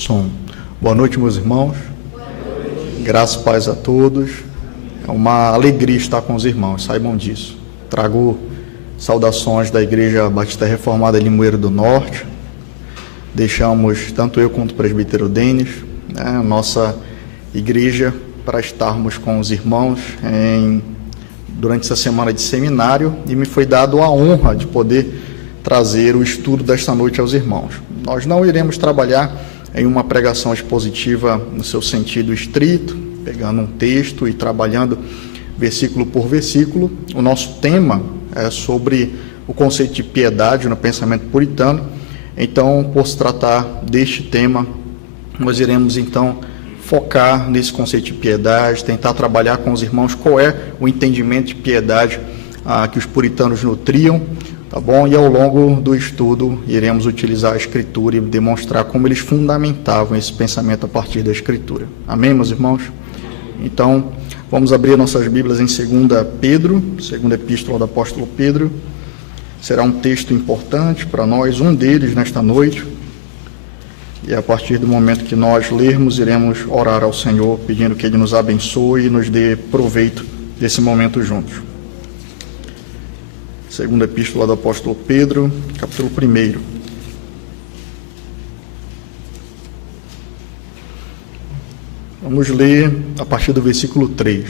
Som. Boa noite, meus irmãos. Boa noite. Graças e paz a todos. É uma alegria estar com os irmãos, saibam disso. Trago saudações da Igreja Batista Reformada Limoeiro do Norte. Deixamos, tanto eu quanto o presbítero Denis, a nossa igreja para estarmos com os irmãos durante essa semana de seminário, e me foi dado a honra de poder trazer o estudo desta noite aos irmãos. Nós não iremos trabalhar em uma pregação expositiva no seu sentido estrito, pegando um texto e trabalhando versículo por versículo. O nosso tema é sobre o conceito de piedade no pensamento puritano. Então, por se tratar deste tema, nós iremos então focar nesse conceito de piedade, tentar trabalhar com os irmãos qual é o entendimento de piedade que os puritanos nutriam, tá bom? E ao longo do estudo iremos utilizar a Escritura e demonstrar como eles fundamentavam esse pensamento a partir da Escritura. Amém, meus irmãos? Então, vamos abrir nossas Bíblias em 2 Pedro, segunda epístola do apóstolo Pedro. Será um texto importante para nós, um deles nesta noite. E a partir do momento que nós lermos, iremos orar ao Senhor, pedindo que Ele nos abençoe e nos dê proveito desse momento juntos. Segunda epístola do apóstolo Pedro, capítulo 1. Vamos ler a partir do versículo 3.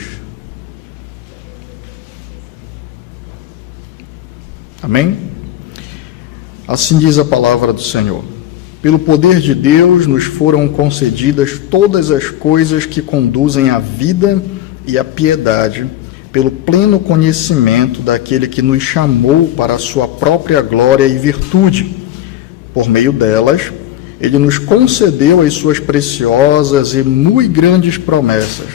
Amém? Assim diz a palavra do Senhor. Pelo poder de Deus nos foram concedidas todas as coisas que conduzem à vida e à piedade, pelo pleno conhecimento daquele que nos chamou para a sua própria glória e virtude. Por meio delas, ele nos concedeu as suas preciosas e muito grandes promessas,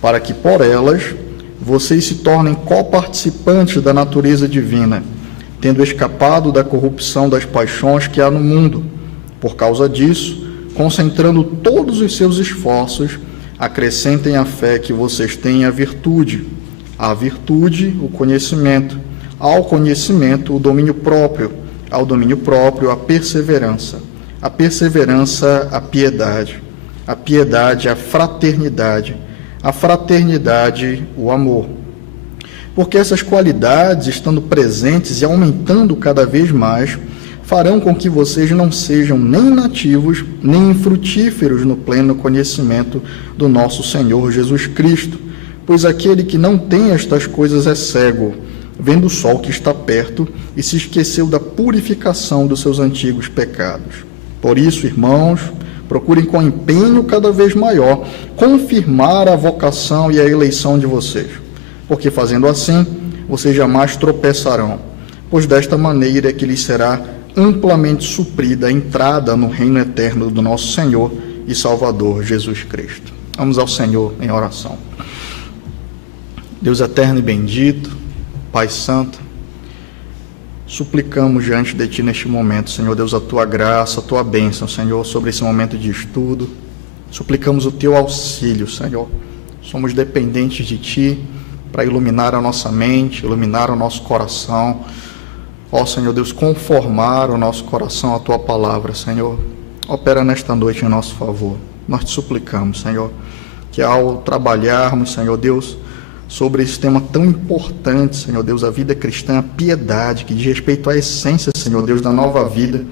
para que por elas vocês se tornem coparticipantes da natureza divina, tendo escapado da corrupção das paixões que há no mundo. Por causa disso, concentrando todos os seus esforços, acrescentem à fé que vocês têm a virtude, o conhecimento, ao conhecimento o domínio próprio, ao domínio próprio a perseverança, a piedade a fraternidade o amor. Porque essas qualidades, estando presentes e aumentando cada vez mais, farão com que vocês não sejam nem nativos, nem infrutíferos no pleno conhecimento do nosso Senhor Jesus Cristo. Pois aquele que não tem estas coisas é cego, vendo o sol que está perto, e se esqueceu da purificação dos seus antigos pecados. Por isso, irmãos, procurem com empenho cada vez maior confirmar a vocação e a eleição de vocês, porque fazendo assim, vocês jamais tropeçarão, pois desta maneira é que lhes será amplamente suprida a entrada no reino eterno do nosso Senhor e Salvador Jesus Cristo. Vamos ao Senhor em oração. Deus eterno e bendito, Pai Santo, suplicamos diante de Ti neste momento, Senhor Deus, a Tua graça, a Tua bênção, Senhor, sobre esse momento de estudo. Suplicamos o Teu auxílio, Senhor. Somos dependentes de Ti para iluminar a nossa mente, iluminar o nosso coração. Ó Senhor Deus, conformar o nosso coração à Tua palavra, Senhor. Opera nesta noite em nosso favor. Nós Te suplicamos, Senhor, que ao trabalharmos, Senhor Deus, sobre esse tema tão importante, Senhor Deus, a vida cristã, a piedade, que diz respeito à essência, Senhor Deus, da nova vida,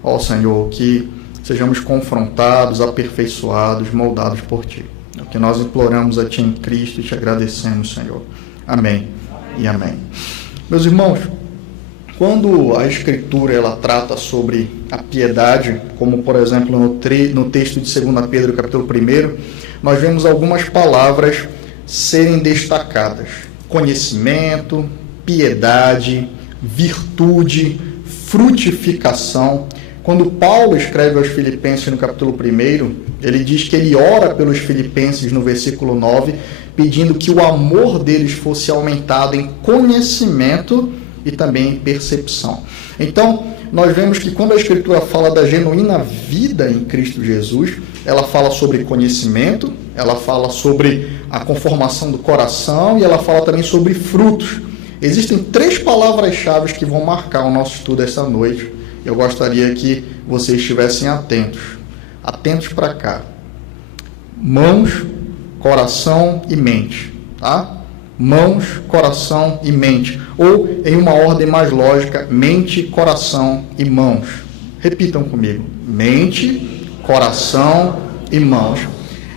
ó Senhor, que sejamos confrontados, aperfeiçoados, moldados por Ti. É o que nós imploramos a Ti em Cristo e Te agradecemos, Senhor. Amém e amém. Meus irmãos, quando a Escritura ela trata sobre a piedade, como por exemplo no texto de 2 Pedro, capítulo 1, nós vemos algumas palavras serem destacadas: conhecimento, piedade, virtude, frutificação. Quando Paulo escreve aos Filipenses no capítulo 1, ele diz que ele ora pelos Filipenses no versículo 9, pedindo que o amor deles fosse aumentado em conhecimento e também em percepção. Então, nós vemos que quando a Escritura fala da genuína vida em Cristo Jesus, ela fala sobre conhecimento, ela fala sobre a conformação do coração e ela fala também sobre frutos. Existem 3 palavras-chave que vão marcar o nosso estudo esta noite. Eu gostaria que vocês estivessem atentos. Atentos para cá. Mãos, coração e mente, tá? Mãos, coração e mente. Ou, em uma ordem mais lógica, mente, coração e mãos. Repitam comigo. Mente, coração e mãos.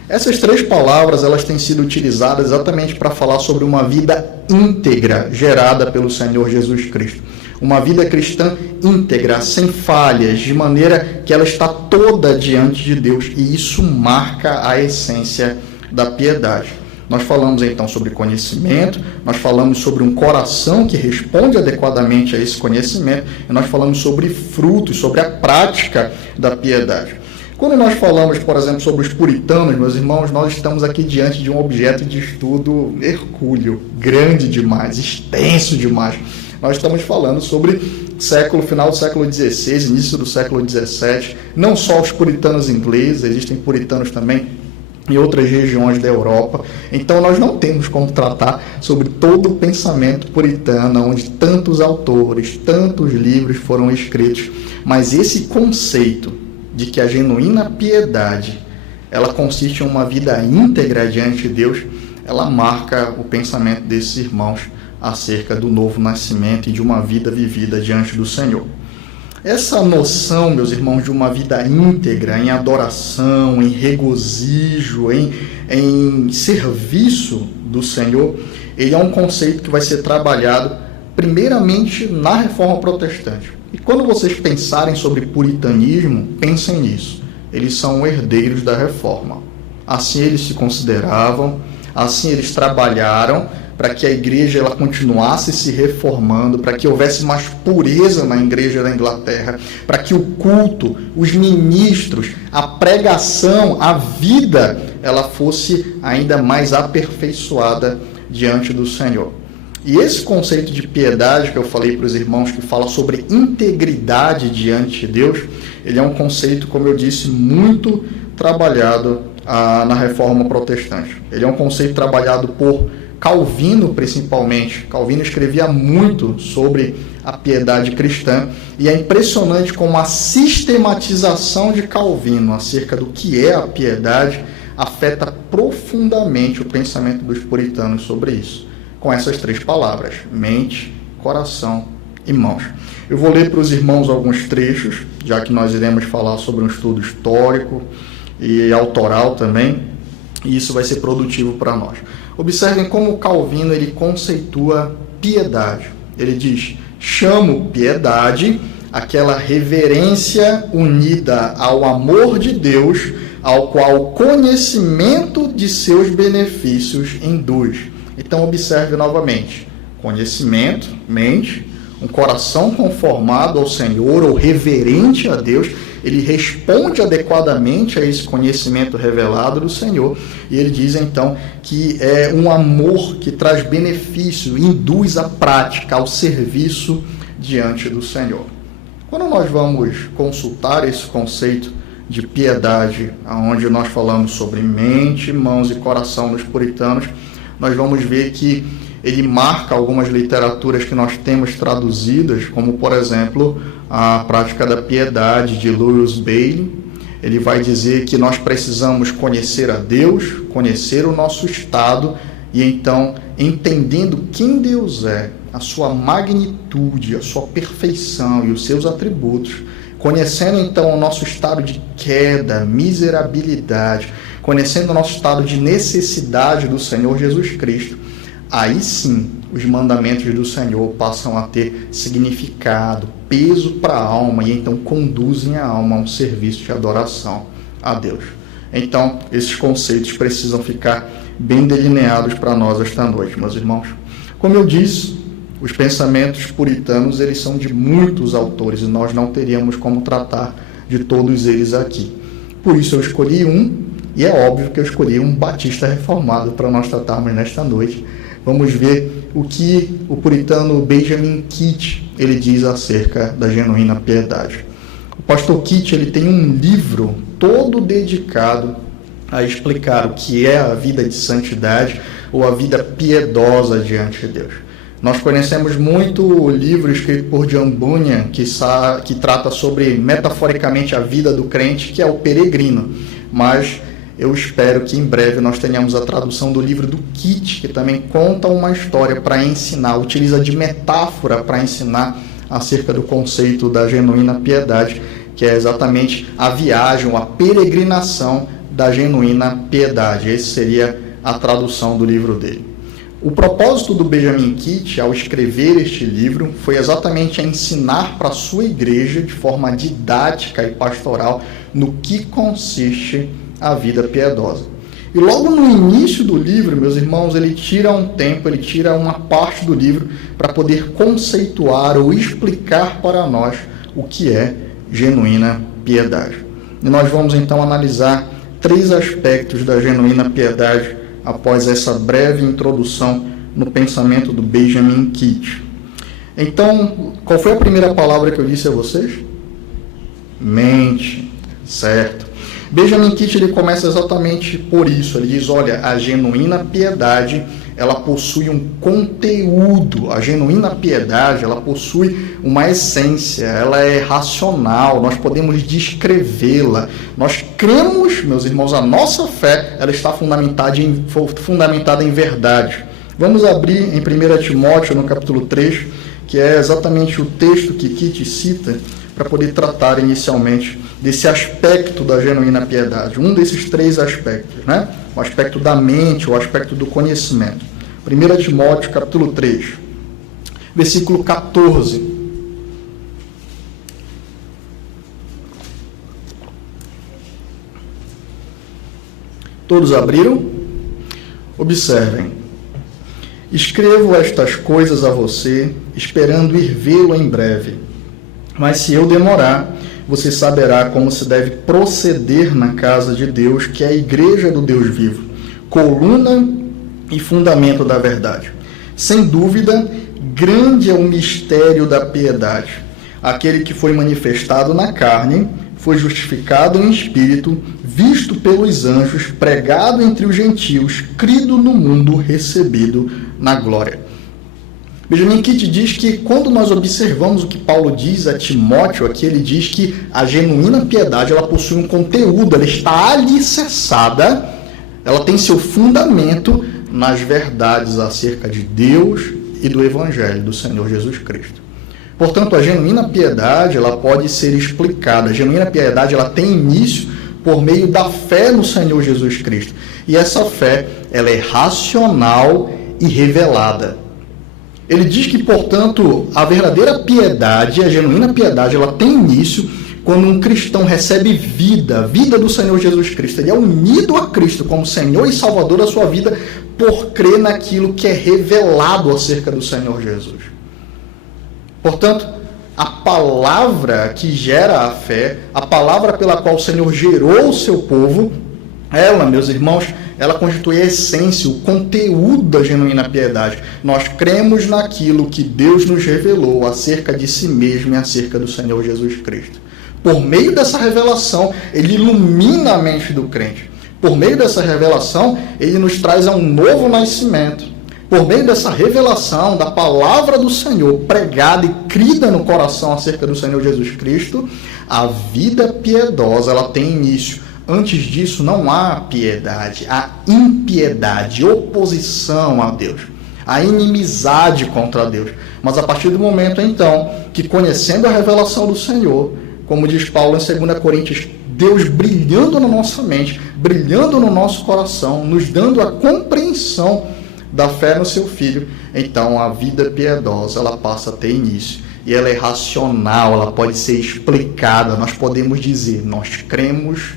Essas três palavras, elas têm sido utilizadas exatamente para falar sobre uma vida íntegra gerada pelo Senhor Jesus Cristo. Uma vida cristã íntegra, sem falhas, de maneira que ela está toda diante de Deus. E isso marca a essência da piedade. Nós falamos então sobre conhecimento, nós falamos sobre um coração que responde adequadamente a esse conhecimento, e nós falamos sobre frutos, sobre a prática da piedade. Quando nós falamos, por exemplo, sobre os puritanos, meus irmãos, nós estamos aqui diante de um objeto de estudo hercúleo, grande demais, extenso demais. Nós estamos falando sobre final do século XVI, início do século XVII, não só os puritanos ingleses, existem puritanos também em outras regiões da Europa. Então nós não temos como tratar sobre todo o pensamento puritano, onde tantos autores, tantos livros foram escritos, mas esse conceito de que a genuína piedade, ela consiste em uma vida íntegra diante de Deus, ela marca o pensamento desses irmãos acerca do novo nascimento e de uma vida vivida diante do Senhor. Essa noção, meus irmãos, de uma vida íntegra, em adoração, em regozijo, em serviço do Senhor, ele é um conceito que vai ser trabalhado primeiramente na Reforma Protestante. E quando vocês pensarem sobre puritanismo, pensem nisso. Eles são herdeiros da Reforma. Assim eles se consideravam, assim eles trabalharam para que a igreja ela continuasse se reformando, para que houvesse mais pureza na igreja da Inglaterra, para que o culto, os ministros, a pregação, a vida, ela fosse ainda mais aperfeiçoada diante do Senhor. E esse conceito de piedade que eu falei para os irmãos, que fala sobre integridade diante de Deus, ele é um conceito, como eu disse, muito trabalhado na Reforma Protestante. Ele é um conceito trabalhado por Calvino, principalmente. Calvino escrevia muito sobre a piedade cristã, e é impressionante como a sistematização de Calvino acerca do que é a piedade afeta profundamente o pensamento dos puritanos sobre isso, com essas três palavras: mente, coração e mãos. Eu vou ler para os irmãos alguns trechos, já que nós iremos falar sobre um estudo histórico e autoral também, e isso vai ser produtivo para nós. Observem como Calvino ele conceitua piedade. Ele diz: chamo piedade aquela reverência unida ao amor de Deus, ao qual o conhecimento de seus benefícios induz. Então observe novamente: conhecimento, mente, um coração conformado ao Senhor ou reverente a Deus, ele responde adequadamente a esse conhecimento revelado do Senhor, e ele diz então que é um amor que traz benefício, induz à prática, ao serviço diante do Senhor. Quando nós vamos consultar esse conceito de piedade, onde nós falamos sobre mente, mãos e coração nos puritanos, nós vamos ver que ele marca algumas literaturas que nós temos traduzidas, como, por exemplo, a Prática da Piedade, de Louis Bailey. Ele vai dizer que nós precisamos conhecer a Deus, conhecer o nosso estado, e então, entendendo quem Deus é, a sua magnitude, a sua perfeição e os seus atributos, conhecendo então o nosso estado de queda, miserabilidade, conhecendo o nosso estado de necessidade do Senhor Jesus Cristo, aí sim os mandamentos do Senhor passam a ter significado, peso para a alma, e então conduzem a alma a um serviço de adoração a Deus. Então, esses conceitos precisam ficar bem delineados para nós esta noite, meus irmãos. Como eu disse, os pensamentos puritanos, eles são de muitos autores, e nós não teríamos como tratar de todos eles aqui. Por isso eu escolhi um, e é óbvio que eu escolhi um batista reformado para nós tratarmos nesta noite. Vamos ver o que o puritano Benjamin Kitt ele diz acerca da genuína piedade. O pastor Kitt ele tem um livro todo dedicado a explicar o que é a vida de santidade ou a vida piedosa diante de Deus. Nós conhecemos muito o livro escrito por John Bunyan, que trata sobre, metaforicamente, a vida do crente, que é o Peregrino. Mas eu espero que em breve nós tenhamos a tradução do livro do Kit, que também conta uma história para ensinar, utiliza de metáfora para ensinar acerca do conceito da genuína piedade, que é exatamente a viagem, a peregrinação da genuína piedade. Essa seria a tradução do livro dele. O propósito do Benjamin Kitt, ao escrever este livro, foi exatamente a ensinar para a sua igreja, de forma didática e pastoral, no que consiste a vida piedosa. E logo no início do livro, meus irmãos, ele tira um tempo, ele tira uma parte do livro para poder conceituar ou explicar para nós o que é genuína piedade. E nós vamos então analisar 3 aspectos da genuína piedade após essa breve introdução no pensamento do Benjamin Kitt. Então, qual foi a primeira palavra que eu disse a vocês? Mente, certo. Benjamin Kitt, ele começa exatamente por isso. Ele diz, olha, a genuína piedade, ela possui um conteúdo. A genuína piedade, ela possui uma essência, ela é racional, nós podemos descrevê-la. Nós cremos, meus irmãos, a nossa fé, ela está fundamentada em verdade. Vamos abrir em 1 Timóteo, no capítulo 3, que é exatamente o texto que Kitt cita, para poder tratar inicialmente desse aspecto da genuína piedade. Um desses 3 aspectos, né? O aspecto da mente, o aspecto do conhecimento. 1 Timóteo, capítulo 3, versículo 14. Todos abriram? Observem. Escrevo estas coisas a você, esperando ir vê-lo em breve. Mas se eu demorar, você saberá como se deve proceder na casa de Deus, que é a igreja do Deus vivo, coluna e fundamento da verdade. Sem dúvida, grande é o mistério da piedade. Aquele que foi manifestado na carne, foi justificado em espírito, visto pelos anjos, pregado entre os gentios, crido no mundo, recebido na glória. Benjamin Kitt diz que quando nós observamos o que Paulo diz a Timóteo, aqui ele diz que a genuína piedade, ela possui um conteúdo, ela está alicerçada, ela tem seu fundamento nas verdades acerca de Deus e do Evangelho do Senhor Jesus Cristo. Portanto, a genuína piedade, ela pode ser explicada. A genuína piedade, ela tem início por meio da fé no Senhor Jesus Cristo. E essa fé, ela é racional e revelada. Ele diz que, portanto, a verdadeira piedade, a genuína piedade, ela tem início quando um cristão recebe vida, a vida do Senhor Jesus Cristo. Ele é unido a Cristo como Senhor e Salvador da sua vida por crer naquilo que é revelado acerca do Senhor Jesus. Portanto, a palavra que gera a fé, a palavra pela qual o Senhor gerou o seu povo, ela, meus irmãos, ela constitui a essência, o conteúdo da genuína piedade. Nós cremos naquilo que Deus nos revelou acerca de si mesmo e acerca do Senhor Jesus Cristo. Por meio dessa revelação, ele ilumina a mente do crente. Por meio dessa revelação, ele nos traz a um novo nascimento. Por meio dessa revelação da palavra do Senhor, pregada e crida no coração acerca do Senhor Jesus Cristo, a vida piedosa, ela tem início. Antes disso, não há piedade, há impiedade, oposição a Deus, a inimizade contra Deus. Mas a partir do momento, então, que conhecendo a revelação do Senhor, como diz Paulo em 2 Coríntios, Deus brilhando na nossa mente, brilhando no nosso coração, nos dando a compreensão da fé no seu Filho, então a vida piedosa, ela passa a ter início. E ela é racional, ela pode ser explicada. Nós podemos dizer, nós cremos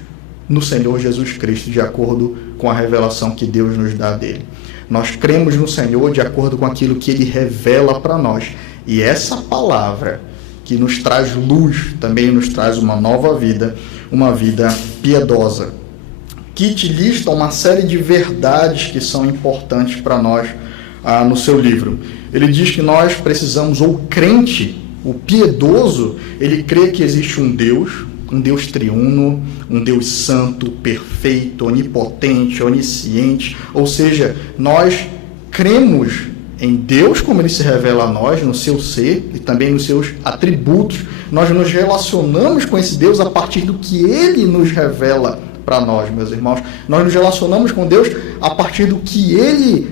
no Senhor Jesus Cristo, de acordo com a revelação que Deus nos dá dele. Nós cremos no Senhor de acordo com aquilo que ele revela para nós. E essa palavra que nos traz luz, também nos traz uma nova vida, uma vida piedosa. Kitt lista uma série de verdades que são importantes para nós no seu livro. Ele diz que nós precisamos, ou o crente, o piedoso, ele crê que existe um Deus triuno, um Deus santo, perfeito, onipotente, onisciente. Ou seja, nós cremos em Deus, como Ele se revela a nós, no seu ser e também nos seus atributos. Nós nos relacionamos com esse Deus a partir do que Ele nos revela para nós, meus irmãos. Nós nos relacionamos com Deus a partir do que Ele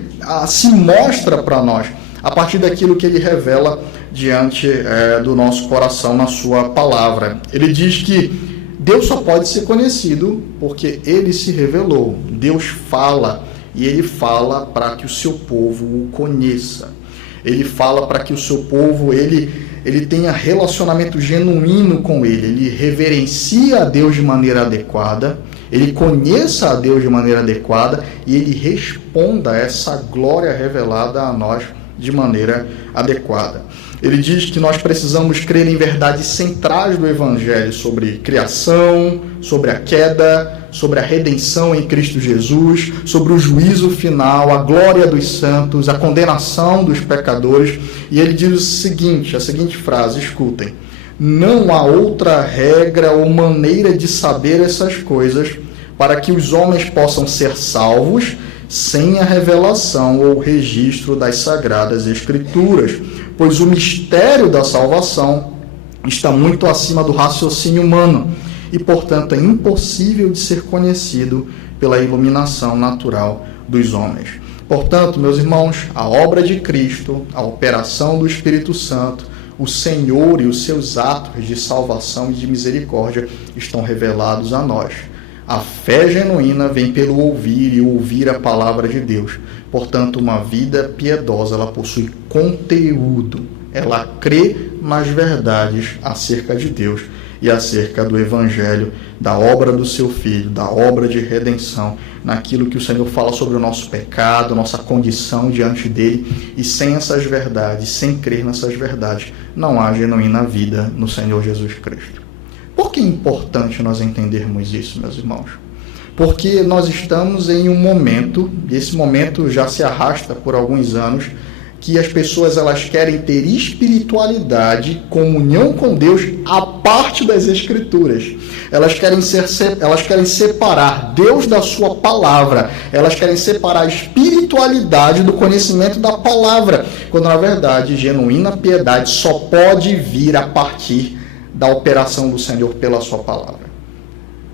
se mostra para nós, a partir daquilo que Ele revela diante do nosso coração na sua palavra. Ele diz que Deus só pode ser conhecido porque Ele se revelou. Deus fala, e Ele fala para que o seu povo o conheça. Ele fala para que o seu povo ele tenha relacionamento genuíno com Ele reverencia a Deus de maneira adequada, ele conheça a Deus de maneira adequada e ele responda a essa glória revelada a nós de maneira adequada. Ele diz que nós precisamos crer em verdades centrais do Evangelho sobre criação, sobre a queda, sobre a redenção em Cristo Jesus, sobre o juízo final, a glória dos santos, a condenação dos pecadores. E ele diz a seguinte frase, escutem: não há outra regra ou maneira de saber essas coisas para que os homens possam ser salvos sem a revelação ou registro das Sagradas Escrituras, pois o mistério da salvação está muito acima do raciocínio humano e, portanto, é impossível de ser conhecido pela iluminação natural dos homens. Portanto, meus irmãos, a obra de Cristo, a operação do Espírito Santo, o Senhor e os seus atos de salvação e de misericórdia estão revelados a nós. A fé genuína vem pelo ouvir e ouvir a palavra de Deus. Portanto, uma vida piedosa, ela possui conteúdo. Ela crê nas verdades acerca de Deus e acerca do Evangelho, da obra do seu Filho, da obra de redenção, naquilo que o Senhor fala sobre o nosso pecado, nossa condição diante dele. E sem essas verdades, sem crer nessas verdades, não há genuína vida no Senhor Jesus Cristo. Por que é importante nós entendermos isso, meus irmãos? Porque nós estamos em um momento, e esse momento já se arrasta por alguns anos, que as pessoas elas querem ter espiritualidade, comunhão com Deus, à parte das Escrituras. Elas querem separar Deus da sua palavra. Elas querem separar a espiritualidade do conhecimento da palavra, quando na verdade genuína piedade só pode vir a partir da operação do Senhor pela sua palavra.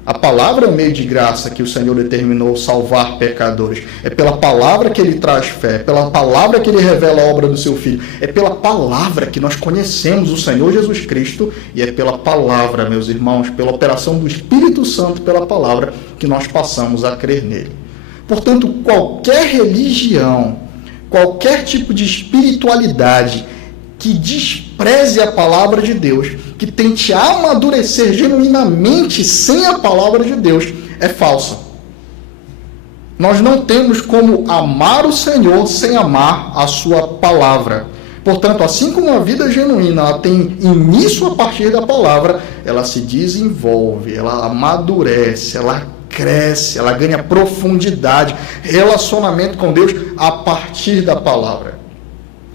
A palavra é o meio de graça que o Senhor determinou salvar pecadores. É pela palavra que Ele traz fé, é pela palavra que Ele revela a obra do seu Filho. É pela palavra que nós conhecemos o Senhor Jesus Cristo e é pela palavra, meus irmãos, pela operação do Espírito Santo, pela palavra, que nós passamos a crer nele. Portanto, qualquer religião, qualquer tipo de espiritualidade que despreze a palavra de Deus, que tente amadurecer genuinamente sem a palavra de Deus, é falsa. Nós não temos como amar o Senhor sem amar a sua palavra. Portanto, assim como a vida genuína ela tem início a partir da palavra, ela se desenvolve, ela amadurece, ela cresce, ela ganha profundidade, relacionamento com Deus a partir da palavra.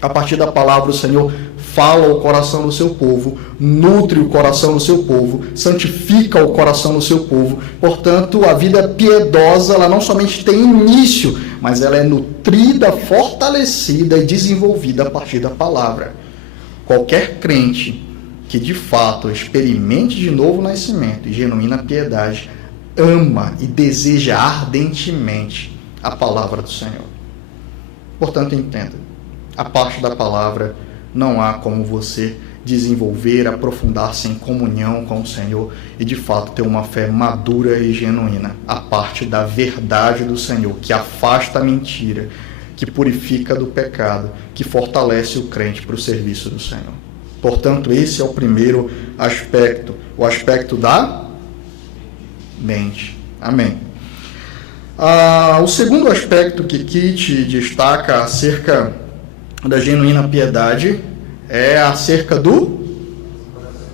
A partir da palavra, o Senhor fala ao coração do seu povo, nutre o coração do seu povo, santifica o coração do seu povo. Portanto, a vida piedosa, ela não somente tem início, mas ela é nutrida, fortalecida e desenvolvida a partir da palavra. Qualquer crente que de fato experimente de novo nascimento e genuína piedade, ama e deseja ardentemente a palavra do Senhor. Portanto, entenda, a parte da palavra não há como você desenvolver, aprofundar-se em comunhão com o Senhor e de fato ter uma fé madura e genuína, a parte da verdade do Senhor, que afasta a mentira, que purifica do pecado, que fortalece o crente para o serviço do Senhor. Portanto, esse é o primeiro aspecto, o aspecto da mente. Amém. O segundo aspecto que Kit destaca acerca da genuína piedade é acerca do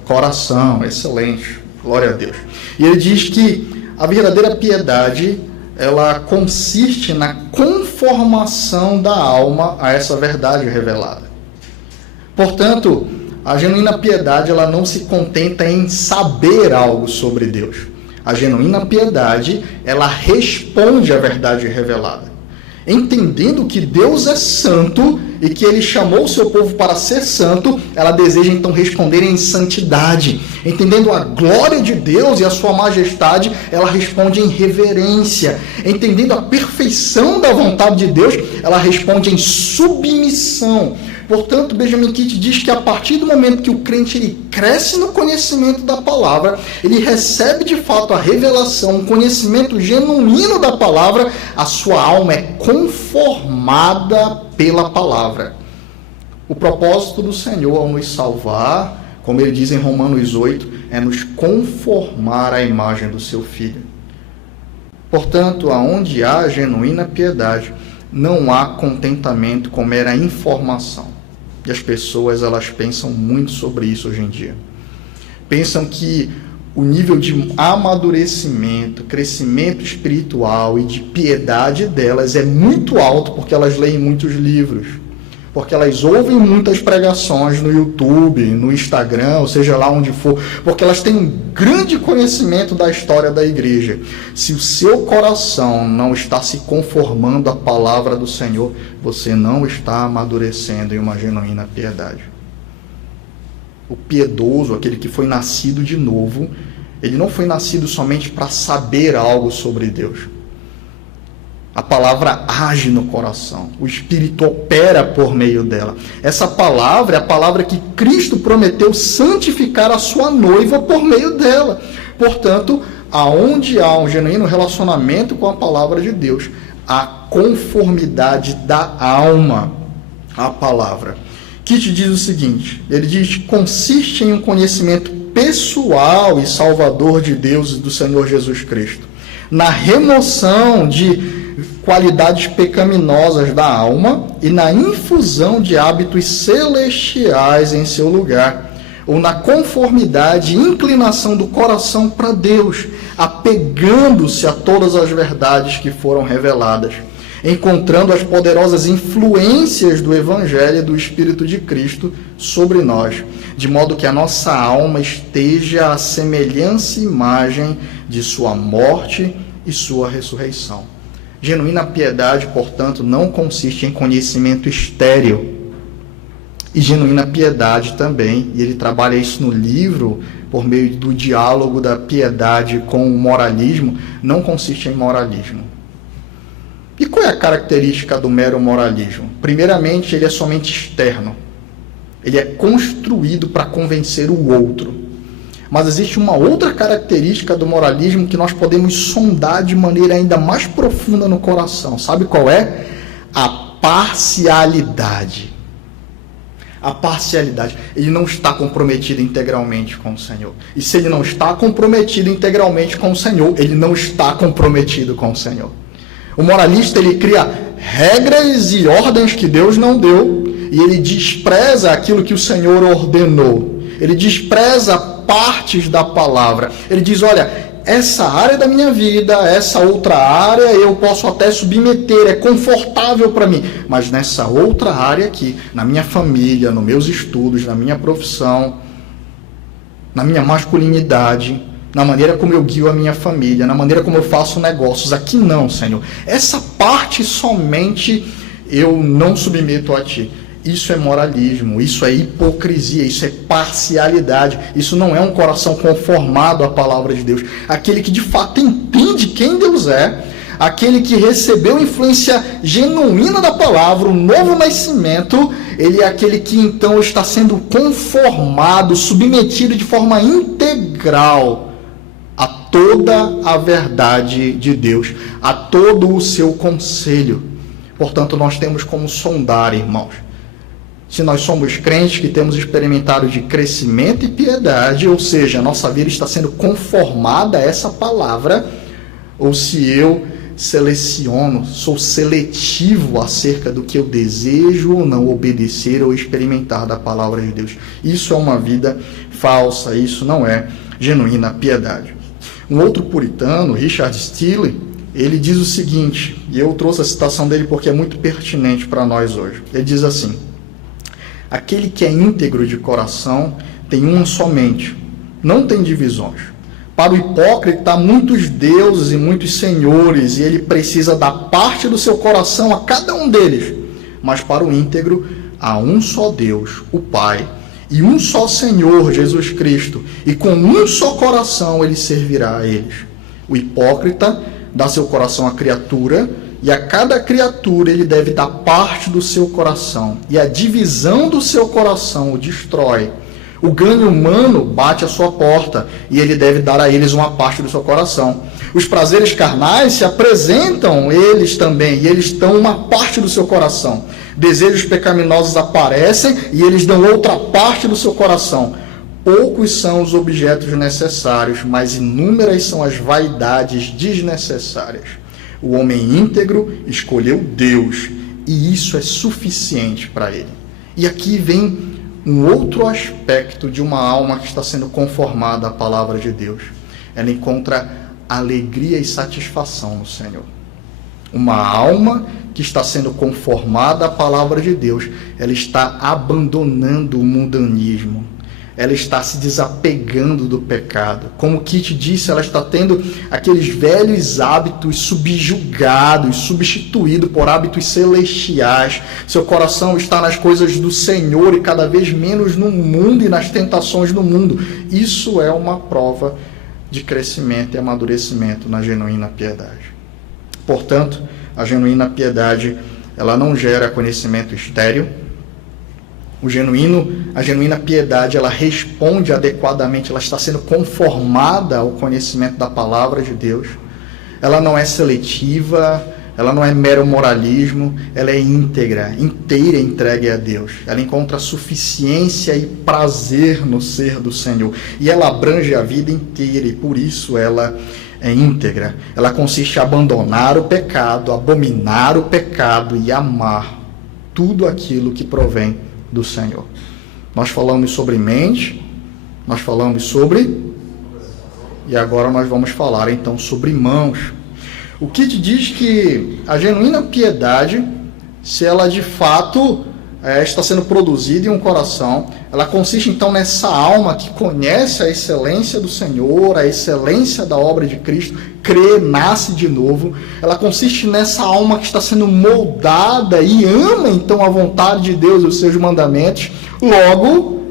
coração. Excelente, glória a Deus. E ele diz que a verdadeira piedade ela consiste na conformação da alma a essa verdade revelada. Portanto, a genuína piedade ela não se contenta em saber algo sobre Deus. A genuína piedade ela responde à verdade revelada. Entendendo que Deus é santo e que Ele chamou o seu povo para ser santo, ela deseja então responder em santidade. Entendendo a glória de Deus e a sua majestade, ela responde em reverência. Entendendo a perfeição da vontade de Deus, ela responde em submissão. Portanto, Benjamin Kitt diz que a partir do momento que o crente ele cresce no conhecimento da palavra, ele recebe de fato a revelação, um conhecimento genuíno da palavra, a sua alma é conformada pela palavra. O propósito do Senhor ao nos salvar, como ele diz em Romanos 8, é nos conformar à imagem do seu Filho. Portanto, aonde há genuína piedade, não há contentamento com mera informação. E as pessoas, elas pensam muito sobre isso hoje em dia. Pensam que o nível de amadurecimento, crescimento espiritual e de piedade delas é muito alto porque elas leem muitos livros, porque elas ouvem muitas pregações no YouTube, no Instagram, ou seja lá onde for, porque elas têm um grande conhecimento da história da igreja. Se o seu coração não está se conformando à palavra do Senhor, você não está amadurecendo em uma genuína piedade. O piedoso, aquele que foi nascido de novo, ele não foi nascido somente para saber algo sobre Deus. A palavra age no coração, o Espírito opera por meio dela. Essa palavra é a palavra que Cristo prometeu santificar a sua noiva por meio dela. Portanto, aonde há um genuíno relacionamento com a palavra de Deus, a conformidade da alma à palavra. Kitt diz o seguinte, ele diz, consiste em um conhecimento pessoal e salvador de Deus e do Senhor Jesus Cristo, na remoção de qualidades pecaminosas da alma e na infusão de hábitos celestiais em seu lugar, ou na conformidade e inclinação do coração para Deus, apegando-se a todas as verdades que foram reveladas, encontrando as poderosas influências do Evangelho e do Espírito de Cristo sobre nós, de modo que a nossa alma esteja à semelhança e imagem de sua morte e sua ressurreição. Genuína piedade, portanto, não consiste em conhecimento estéril. E genuína piedade também, e ele trabalha isso no livro, por meio do diálogo da piedade com o moralismo, não consiste em moralismo. E qual é a característica do mero moralismo? Primeiramente, ele é somente externo. Ele é construído para convencer o outro. Mas existe uma outra característica do moralismo que nós podemos sondar de maneira ainda mais profunda no coração. Sabe qual é? A parcialidade. A parcialidade. Ele não está comprometido integralmente com o Senhor. E se ele não está comprometido integralmente com o Senhor, ele não está comprometido com o Senhor. O moralista, ele cria regras e ordens que Deus não deu e ele despreza aquilo que o Senhor ordenou. Ele despreza partes da palavra. Ele diz, olha, essa área da minha vida, essa outra área eu posso até submeter, é confortável para mim. Mas nessa outra área aqui, na minha família, nos meus estudos, na minha profissão, na minha masculinidade, na maneira como eu guio a minha família, na maneira como eu faço negócios, aqui não, Senhor. Essa parte somente eu não submeto a Ti. Isso é moralismo, isso é hipocrisia, isso é parcialidade, isso não é um coração conformado à palavra de Deus. Aquele que de fato entende quem Deus é, aquele que recebeu influência genuína da palavra, o novo nascimento, ele é aquele que então está sendo conformado, submetido de forma integral a toda a verdade de Deus, a todo o seu conselho. Portanto, nós temos como sondar, irmãos, se nós somos crentes que temos experimentado de crescimento e piedade, ou seja, a nossa vida está sendo conformada a essa palavra, ou se eu seleciono, sou seletivo acerca do que eu desejo ou não obedecer ou experimentar da palavra de Deus. Isso é uma vida falsa, isso não é genuína piedade. Um outro puritano, Richard Steele, ele diz o seguinte, e eu trouxe a citação dele porque é muito pertinente para nós hoje. Ele diz assim: aquele que é íntegro de coração tem uma só mente, não tem divisões. Para o hipócrita, há muitos deuses e muitos senhores, e ele precisa dar parte do seu coração a cada um deles. Mas para o íntegro, há um só Deus, o Pai, e um só Senhor, Jesus Cristo, e com um só coração ele servirá a eles. O hipócrita dá seu coração à criatura, e a cada criatura ele deve dar parte do seu coração, e a divisão do seu coração o destrói. O ganho humano bate à sua porta, e ele deve dar a eles uma parte do seu coração. Os prazeres carnais se apresentam eles também, e eles dão uma parte do seu coração. Desejos pecaminosos aparecem, e eles dão outra parte do seu coração. Poucos são os objetos necessários, mas inúmeras são as vaidades desnecessárias. O homem íntegro escolheu Deus, e isso é suficiente para ele. E aqui vem um outro aspecto de uma alma que está sendo conformada à palavra de Deus. Ela encontra alegria e satisfação no Senhor. Uma alma que está sendo conformada à palavra de Deus, ela está abandonando o mundanismo. Ela está se desapegando do pecado. Como Kit disse, ela está tendo aqueles velhos hábitos subjugados, substituídos por hábitos celestiais. Seu coração está nas coisas do Senhor e cada vez menos no mundo e nas tentações do mundo. Isso é uma prova de crescimento e amadurecimento na genuína piedade. Portanto, a genuína piedade, ela não gera conhecimento estéril. A genuína piedade, ela responde adequadamente, ela está sendo conformada ao conhecimento da palavra de Deus. Ela não é seletiva, ela não é mero moralismo, ela é íntegra, inteira entregue a Deus. Ela encontra suficiência e prazer no ser do Senhor. E ela abrange a vida inteira, e por isso ela é íntegra. Ela consiste em abandonar o pecado, abominar o pecado e amar tudo aquilo que provém do Senhor. Nós falamos sobre mente, nós falamos sobre, e agora nós vamos falar então sobre mãos. O que te diz que a genuína piedade, se ela de fato está sendo produzida em um coração, ela consiste então nessa alma que conhece a excelência do Senhor, a excelência da obra de Cristo, crê, nasce de novo. Ela consiste nessa alma que está sendo moldada e ama então a vontade de Deus e os seus mandamentos. Logo,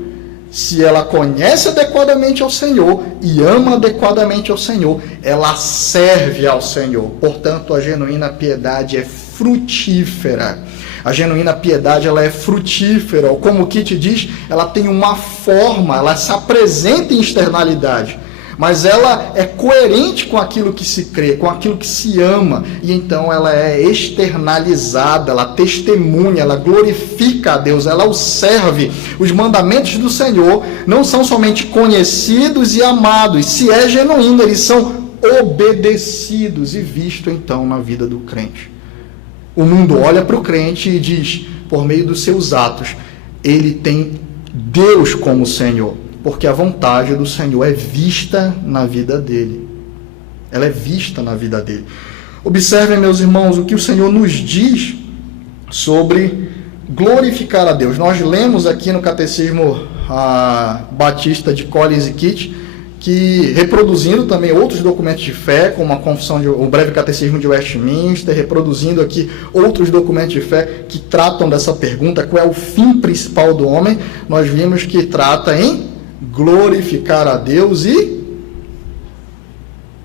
se ela conhece adequadamente ao Senhor e ama adequadamente ao Senhor, ela serve ao Senhor. Portanto, a genuína piedade é frutífera. A genuína piedade, ela é frutífera, ou como o Kit diz, ela tem uma forma, ela se apresenta em externalidade, mas ela é coerente com aquilo que se crê, com aquilo que se ama, e então ela é externalizada, ela testemunha, ela glorifica a Deus, ela o serve. Os mandamentos do Senhor não são somente conhecidos e amados, se é genuíno, eles são obedecidos e vistos então na vida do crente. O mundo olha para o crente e diz, por meio dos seus atos, ele tem Deus como Senhor, porque a vontade do Senhor é vista na vida dele. Ela é vista na vida dele. Observem, meus irmãos, o que o Senhor nos diz sobre glorificar a Deus. Nós lemos aqui no Catecismo Batista de Collins e Kit, que reproduzindo também outros documentos de fé, como a confissão o breve catecismo de Westminster, reproduzindo aqui outros documentos de fé que tratam dessa pergunta, qual é o fim principal do homem, nós vimos que trata em glorificar a Deus e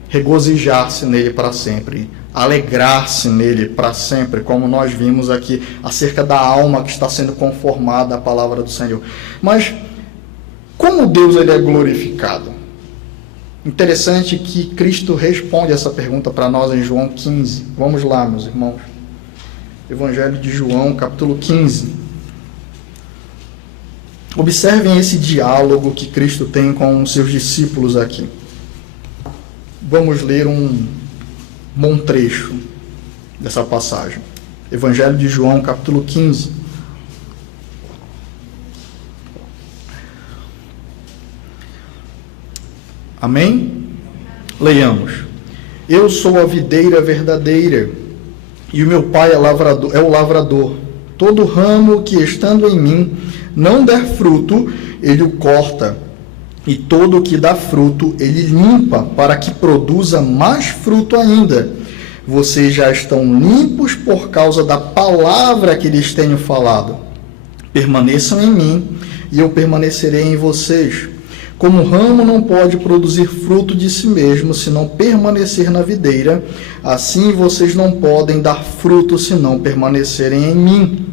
regozijar-se nele para sempre, alegrar-se nele para sempre, como nós vimos aqui acerca da alma que está sendo conformada à palavra do Senhor. Mas como Deus ele é glorificado? Interessante que Cristo responde essa pergunta para nós em João 15. Vamos lá, meus irmãos. Evangelho de João, capítulo 15. Observem esse diálogo que Cristo tem com os seus discípulos aqui. Vamos ler um bom trecho dessa passagem. Evangelho de João, capítulo 15. Amém? Leiamos. Eu sou a videira verdadeira, e o meu Pai é o lavrador. Todo ramo que, estando em mim, não der fruto, ele o corta, e todo o que dá fruto ele limpa, para que produza mais fruto ainda. Vocês já estão limpos por causa da palavra que lhes tenho falado. Permaneçam em mim, e eu permanecerei em vocês. Como o ramo não pode produzir fruto de si mesmo se não permanecer na videira, assim vocês não podem dar fruto se não permanecerem em mim.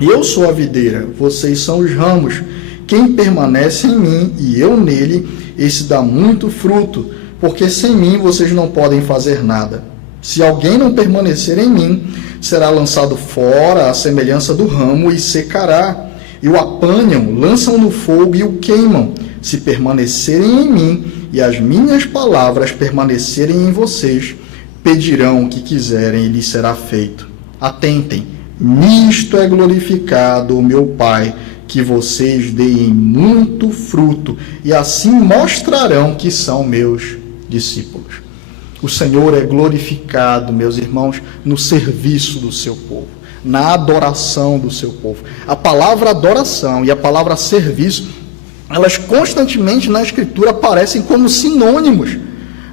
Eu sou a videira, vocês são os ramos. Quem permanece em mim e eu nele, esse dá muito fruto, porque sem mim vocês não podem fazer nada. Se alguém não permanecer em mim, será lançado fora à semelhança do ramo e secará. E o apanham, lançam no fogo e o queimam. Se permanecerem em mim e as minhas palavras permanecerem em vocês, pedirão o que quiserem e lhes será feito. Atentem, nisto é glorificado o meu Pai, que vocês deem muito fruto, e assim mostrarão que são meus discípulos. O Senhor é glorificado, meus irmãos, no serviço do seu povo, na adoração do seu povo. A palavra adoração e a palavra serviço, elas constantemente na Escritura aparecem como sinônimos.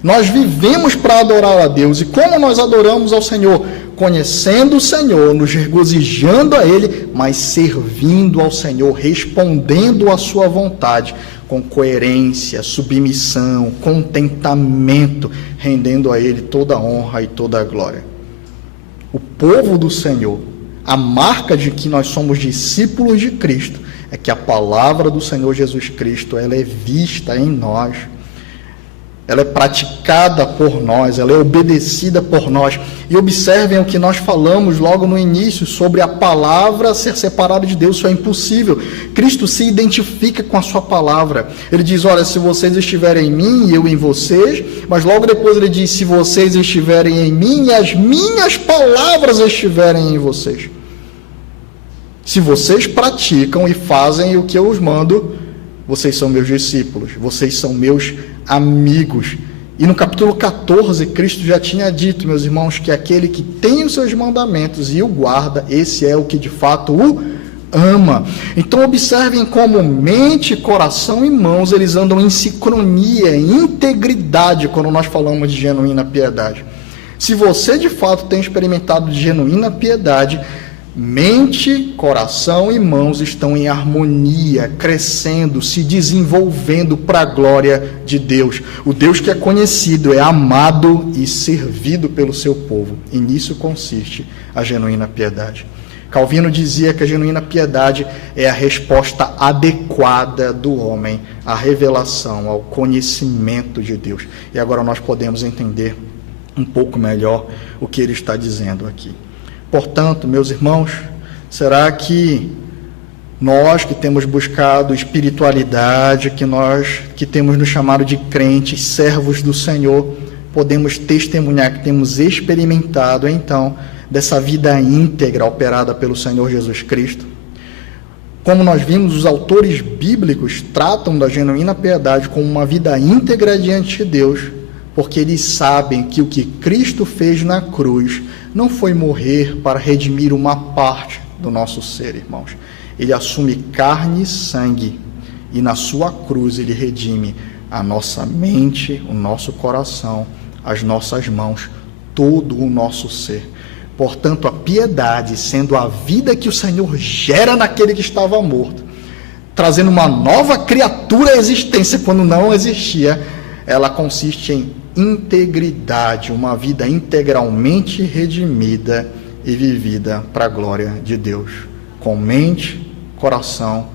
Nós vivemos para adorar a Deus. E como nós adoramos ao Senhor? Conhecendo o Senhor, nos regozijando a Ele, mas servindo ao Senhor, respondendo à sua vontade, com coerência, submissão, contentamento, rendendo a Ele toda a honra e toda a glória. O povo do Senhor, a marca de que nós somos discípulos de Cristo, é que a palavra do Senhor Jesus Cristo, ela é vista em nós, ela é praticada por nós, ela é obedecida por nós. E observem o que nós falamos logo no início sobre a palavra ser separada de Deus. Isso é impossível. Cristo se identifica com a sua palavra. Ele diz, olha, se vocês estiverem em mim e eu em vocês, mas logo depois ele diz, se vocês estiverem em mim e as minhas palavras estiverem em vocês. Se vocês praticam e fazem o que eu os mando, vocês são meus discípulos, vocês são meus amigos. E no capítulo 14, Cristo já tinha dito, meus irmãos, que aquele que tem os seus mandamentos e o guarda, esse é o que de fato o ama. Então observem como mente, coração e mãos, eles andam em sincronia, em integridade, quando nós falamos de genuína piedade. Se você de fato tem experimentado de genuína piedade, mente, coração e mãos estão em harmonia, crescendo, se desenvolvendo para a glória de Deus. O Deus que é conhecido, é amado e servido pelo seu povo. E nisso consiste a genuína piedade. Calvino dizia que a genuína piedade é a resposta adequada do homem à revelação, ao conhecimento de Deus. E agora nós podemos entender um pouco melhor o que ele está dizendo aqui. Portanto, meus irmãos, será que nós que temos buscado espiritualidade, que temos nos chamado de crentes, servos do Senhor, podemos testemunhar que temos experimentado, então, dessa vida íntegra operada pelo Senhor Jesus Cristo? Como nós vimos, os autores bíblicos tratam da genuína piedade como uma vida íntegra diante de Deus, porque eles sabem que o que Cristo fez na cruz não foi morrer para redimir uma parte do nosso ser, irmãos. Ele assume carne e sangue, e na sua cruz ele redime a nossa mente, o nosso coração, as nossas mãos, todo o nosso ser. Portanto, a piedade, sendo a vida que o Senhor gera naquele que estava morto, trazendo uma nova criatura à existência quando não existia, ela consiste em integridade, uma vida integralmente redimida e vivida para a glória de Deus, com mente, coração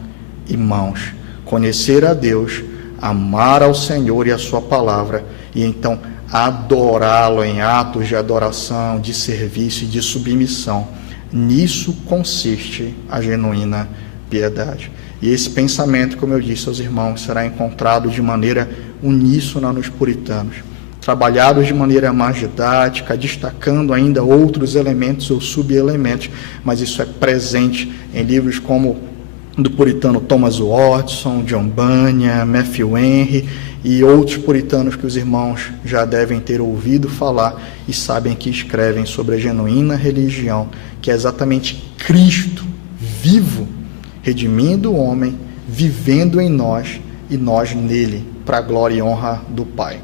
e mãos. Conhecer a Deus, amar ao Senhor e a sua palavra, e então adorá-lo em atos de adoração, de serviço e de submissão. Nisso consiste a genuína piedade. E esse pensamento, como eu disse aos irmãos, será encontrado de maneira uníssona nos puritanos, trabalhados de maneira mais didática, destacando ainda outros elementos ou subelementos, mas isso é presente em livros como do puritano Thomas Watson, John Bunyan, Matthew Henry e outros puritanos que os irmãos já devem ter ouvido falar e sabem que escrevem sobre a genuína religião, que é exatamente Cristo vivo, redimindo o homem, vivendo em nós e nós nele, para a glória e honra do Pai.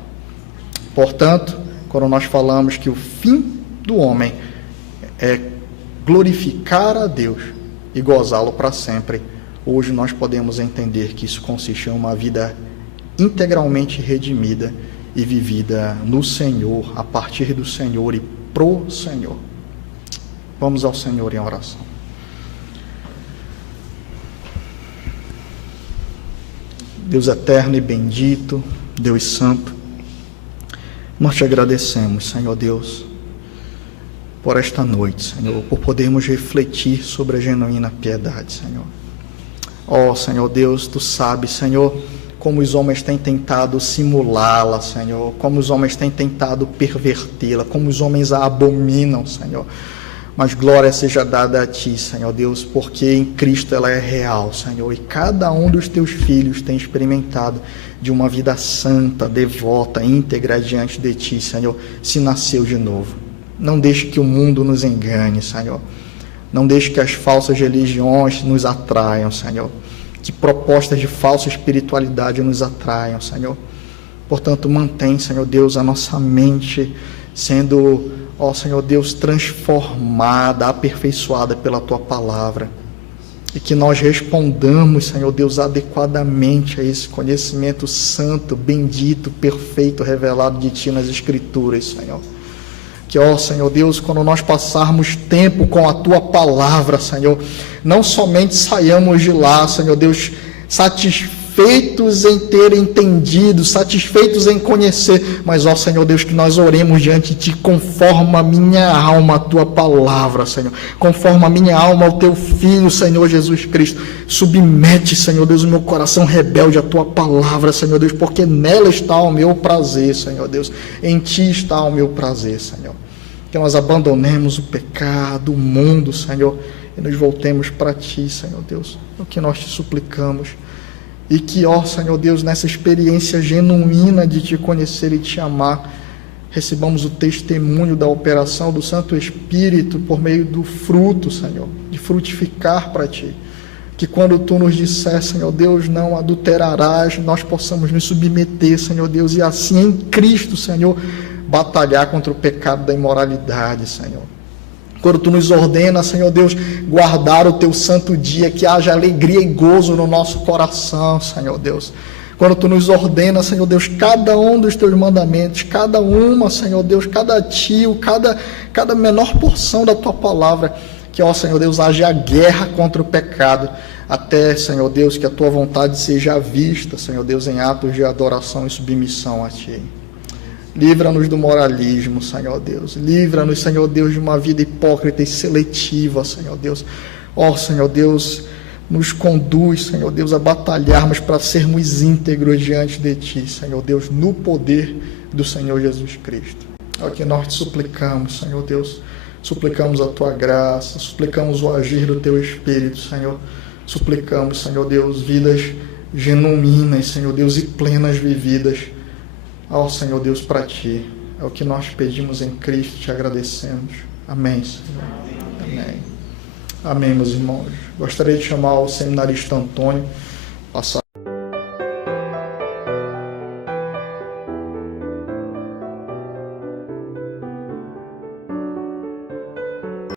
Portanto, quando nós falamos que o fim do homem é glorificar a Deus e gozá-lo para sempre, hoje nós podemos entender que isso consiste em uma vida integralmente redimida e vivida no Senhor, a partir do Senhor e pro Senhor. Vamos ao Senhor em oração. Deus eterno e bendito, Deus santo, nós te agradecemos, Senhor Deus, por esta noite, Senhor, por podermos refletir sobre a genuína piedade, Senhor. Ó, Senhor Deus, tu sabes, Senhor, como os homens têm tentado simulá-la, Senhor, como os homens têm tentado pervertê-la, como os homens a abominam, Senhor. Mas glória seja dada a Ti, Senhor Deus, porque em Cristo ela é real, Senhor. E cada um dos Teus filhos tem experimentado de uma vida santa, devota, íntegra diante de Ti, Senhor, se nasceu de novo. Não deixe que o mundo nos engane, Senhor. Não deixe que as falsas religiões nos atraiam, Senhor. Que propostas de falsa espiritualidade nos atraiam, Senhor. Portanto, mantém, Senhor Deus, a nossa mente sendo, ó Senhor Deus, transformada, aperfeiçoada pela Tua palavra. E que nós respondamos, Senhor Deus, adequadamente a esse conhecimento santo, bendito, perfeito, revelado de Ti nas Escrituras, Senhor. Que, ó Senhor Deus, quando nós passarmos tempo com a Tua palavra, Senhor, não somente saiamos de lá, Senhor Deus, satisfeitos em ter entendido, satisfeitos em conhecer, mas, ó Senhor Deus, que nós oremos diante de Ti, conforme a minha alma a Tua palavra, Senhor, conforme a minha alma ao Teu Filho, Senhor Jesus Cristo. Submete, Senhor Deus, o meu coração rebelde à Tua palavra, Senhor Deus, porque nela está o meu prazer, Senhor Deus, em Ti está o meu prazer, Senhor. Que nós abandonemos o pecado, o mundo, Senhor, e nos voltemos para Ti, Senhor Deus, é o que nós Te suplicamos. E que, ó Senhor Deus, nessa experiência genuína de Te conhecer e Te amar, recebamos o testemunho da operação do Santo Espírito por meio do fruto, Senhor, de frutificar para Ti. Que quando Tu nos disser, Senhor Deus, não adulterarás, nós possamos nos submeter, Senhor Deus, e assim em Cristo, Senhor, batalhar contra o pecado da imoralidade, Senhor. Quando Tu nos ordena, Senhor Deus, guardar o Teu santo dia, que haja alegria e gozo no nosso coração, Senhor Deus. Quando Tu nos ordena, Senhor Deus, cada um dos Teus mandamentos, cada uma, Senhor Deus, cada tio, cada menor porção da Tua palavra, que, ó Senhor Deus, haja guerra contra o pecado, até, Senhor Deus, que a Tua vontade seja vista, Senhor Deus, em atos de adoração e submissão a Ti. Livra-nos do moralismo, Senhor Deus. Livra-nos, Senhor Deus, de uma vida hipócrita e seletiva, Senhor Deus. Ó, Senhor Deus, nos conduz, Senhor Deus, a batalharmos para sermos íntegros diante de Ti, Senhor Deus, no poder do Senhor Jesus Cristo. É o que nós Te suplicamos, Senhor Deus. Suplicamos a Tua graça, suplicamos o agir do Teu Espírito, Senhor. Suplicamos, Senhor Deus, vidas genuínas, Senhor Deus, e plenas vividas. Ó Senhor Deus, para Ti, é o que nós pedimos em Cristo, Te agradecemos. Amém, Senhor. Amém. Amém, meus irmãos. Gostaria de chamar o seminarista Antônio, passar